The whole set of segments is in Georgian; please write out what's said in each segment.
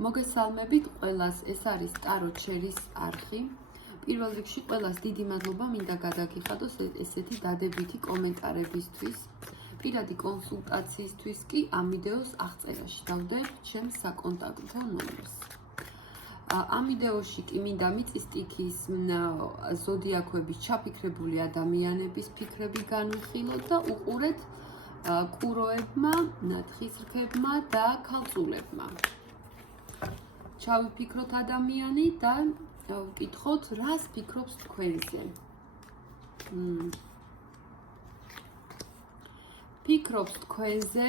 მოგესალმებით ყველას, ეს არის ტარო ჩერის არხი. პირველ რიგში ყველას დიდი მადლობა მინდა გადაგიხადოს ესეთი დადებითი კომენტარებისთვის. პირადი კონსულტაციისთვის კი ამ ვიდეოს აღწერაში დავდებ ჩემს საკონტაქტო ნომერს. ამ ვიდეოში კი მინდა მიწის სტიქის ზოდიაქოების ჩაფიქრებული ადამიანების ფიქრები განვიხილოთ და უყურეთ კუროებმა, თხისრქებმა და ქალწულებმა. ჩავიფიქროთ ადამიანი და ვკითხოთ, რას ფიქრობს თქვენზე. ფიქრობს თქვენზე,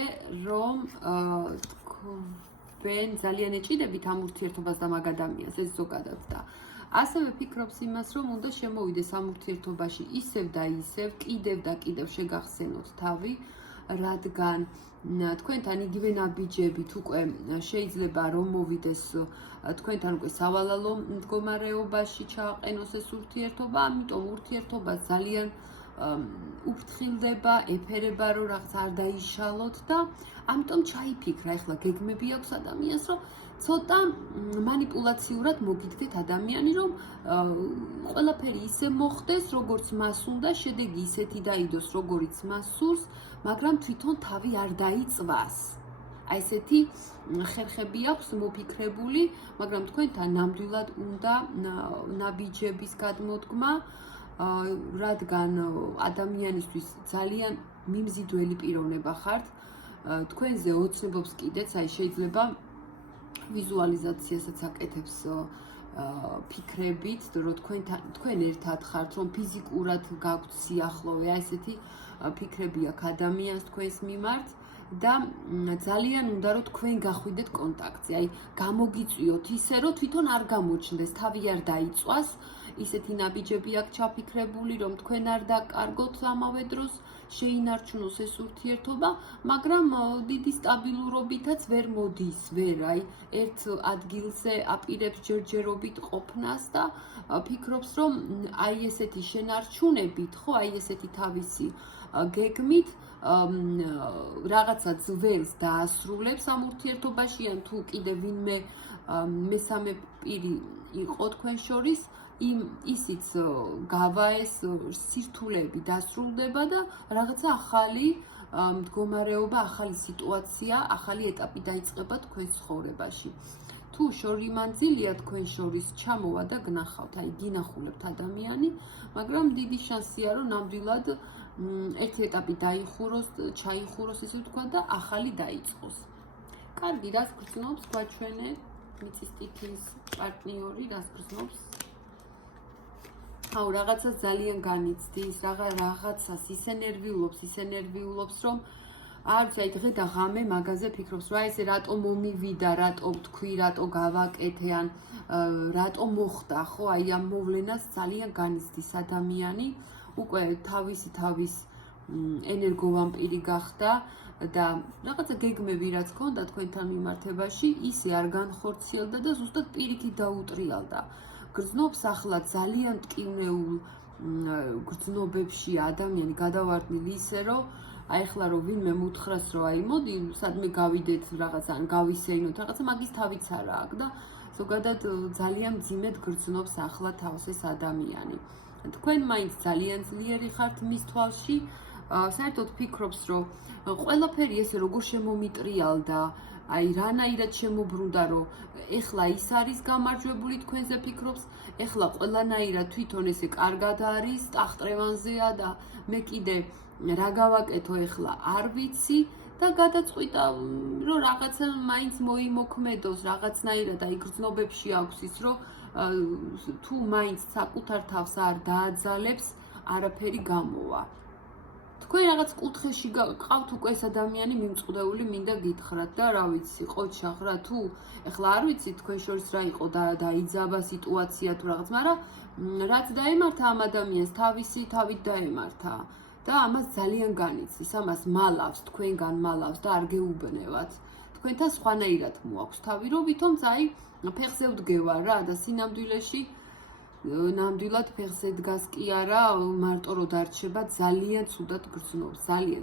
რომ თქვენ ძალიან ეჭიდებით ამ ურთიერთობას და მაგ ადამიანს, ეს ზოგადად და ასევე ფიქრობს იმას, რომ უნდა შემოვიდეს ამ ურთიერთობაში ისევ და ისევ, კიდევ და კიდევ შეგახსენოთ თავი, რადგან თქვენთან იგივე ნაბიჯებით უკვე შეიძლება რომ მოვიდეს თქვენთან უკვე სავალალო მდგომარეობაში ჩააყენოს ეს ურთიერთობა, ამიტომ ურთიერთობა ძალიან უფრთხილდება, ეფერება რომ რაღაც არ დაიშალოთ და ამიტომ ჩაიფიქრა, ეხლა გეგმები აქვს ადამიანს, რომ ცოტა манипуляციურად მოგიდგეთ ადამიანი, რომ ყველაფერი ისე მოხდეს, როგორც მას უნდა, შედეგი ისეთი დაიდოს, როგორიც მას სურს, მაგრამ თვითონ თავი არ დაიწვას. აი ესეთი ხერხები აქვს მოფიქრებული, მაგრამ თქვენთან ნამდვილად უნდა ნაბიჯების გადმოდგმა, რადგან ადამიანისთვის ძალიან მიმზიდველი პიროვნება ხართ. თქვენზე ოცნებობს კიდეც, აი შეიძლება ვიზუალიზაციასაც აკეთებს ფიქრებით, რომ თქვენ ერთად ხართ, რომ ფიზიკურად გაქვთ სიახლოვე, აი ესეთი ფიქრები აქვს ადამიანს თქვენს მიმართ და ძალიან უნდა რომ თქვენ გახვიდეთ კონტაქტზე, აი გამოგიწვიოთ ისე, რომ თვითონ არ გამოჩნდეს, თავი არ დაიწვას, ისეთი ნაბიჯები აქვს ჩაფიქრებული, რომ თქვენ არ დაკარგოთ ამავე დროს, შეინარჩუნოს ეს ურთიერთობა, მაგრამ დიდი სტაბილურობითაც ვერ მოდის, აი ერთ ადგილზე აპირებს ჯერჯერობით ყოფნას და ფიქრობს, რომ აი ესეთი შენარჩუნებით, ხო, აი ესეთი თავისი გეგმით რაღაცა ძველს დაასრულებს ამ ურთიერთობაში, ან თუ კიდე ვინმე მესამე პირი იყო თქვენ შორის, ისიც გავაეს სირთულეები დასრულდება და რაღაცა ახალი მდგომარეობა, ახალი სიტუაცია, ახალი ეტაპი დაიწყება თქვენს ცხოვრებაში. თუ შორი მანძილია თქვენ შორის ჩამოვა და გნახავთ, აი გინახულებთ ადამიანი, მაგრამ დიდი შანსია, რომ ნამდვილად ერთი ეტაპი დაიხუროს, ჩაიხუროს, ისე ვთქვა და ახალი დაიწყოს. კარგი, რას გრძნობს გვაჩვენე მიწის სტიქის პარტნიორი, რას გრძნობს? აუ, რაღაცა ძალიან განიცდის, რაღაცას ისე ნერვიულობს, რომ არ ვიცი, აი დღე და ღამე მაგაზე ფიქრობს, რა ესე რატომ მომივიდა, რატომ თქვი, რატო გავაკეთე, ან რატომ მოხდა, ხო, აი ამ მოვლენას ძალიან განიცდის ადამიანი, უკვე თავის ენერგოვამპირი გახდა და რაღაცა გეგმები რაც ჰქონდა თქვენთან მიმართებაში, ისე არ განხორციელდა და ზუსტად პირიქით დაუტრიალდა. გრძნობს ახლა ძალიან ტკივნეულ გრძნობებში ადამიანი გადავარდნილი ისე, რომ აი ახლა რომ ვინმე მუთხრას, რომ აი მოდი სადმე გავიდეთ რაღაცა, ან გავისეინოთ რაღაცა, მაგის თავიც არა აქვს და ზოგადად ძალიან მძიმედ გრძნობს ახლა თავს ეს ადამიანი. თქვენ მაინც ძალიან ძლიერი ხართ მის თვალში, საერთოდ ფიქრობს, რომ ყველაფერი ესე როგორ შემომიტრიალდა, აი რანაირად შემოbrunდა, რომ ეხლა ის არის გამარჯვებული თქვენზე ფიქრობს, ეხლა ყველანაირად თვითონ ესე კარგად არის, ტახტრევანზეა და მე კიდე რა გავაკეთო ეხლა არ ვიცი და გადაწყვიტა, რომ რაღაცა მაინც მოიმოქმედოს, რაღაცნაირად აი გრძნობებში აქვს ის, რომ თუ მაინც საკუთარ თავს არ დააძალებს, არაფერი გამოვა. თქვენ რაღაც კუთხეში გყავთ უკვე ეს ადამიანი მიმწყდეული, მინდა გითხრათ და რა ვიცი, ყოჩახ რა, თუ ეხლა არ ვიცი თქვენ შორის რა იყო და დაიძაბა სიტუაცია თუ რაღაც, მაგრამ რაც დაემართა ამ ადამიანს, თავისი თავით დაემართა და ამას ძალიან განიცდის, ამას მალავს, თქვენგან მალავს და არ გეუბნევათ. თქვენთან სხვანაირად მოაქვს თავი, რომ ვითომ აი ფეხზე ვდგევარ რა და სინამდვილეში ნამდვილად ფეხზე დგას კი არა, მარტო რომ დარჩება ძალიან ცუდად გრძნობს, ძალიან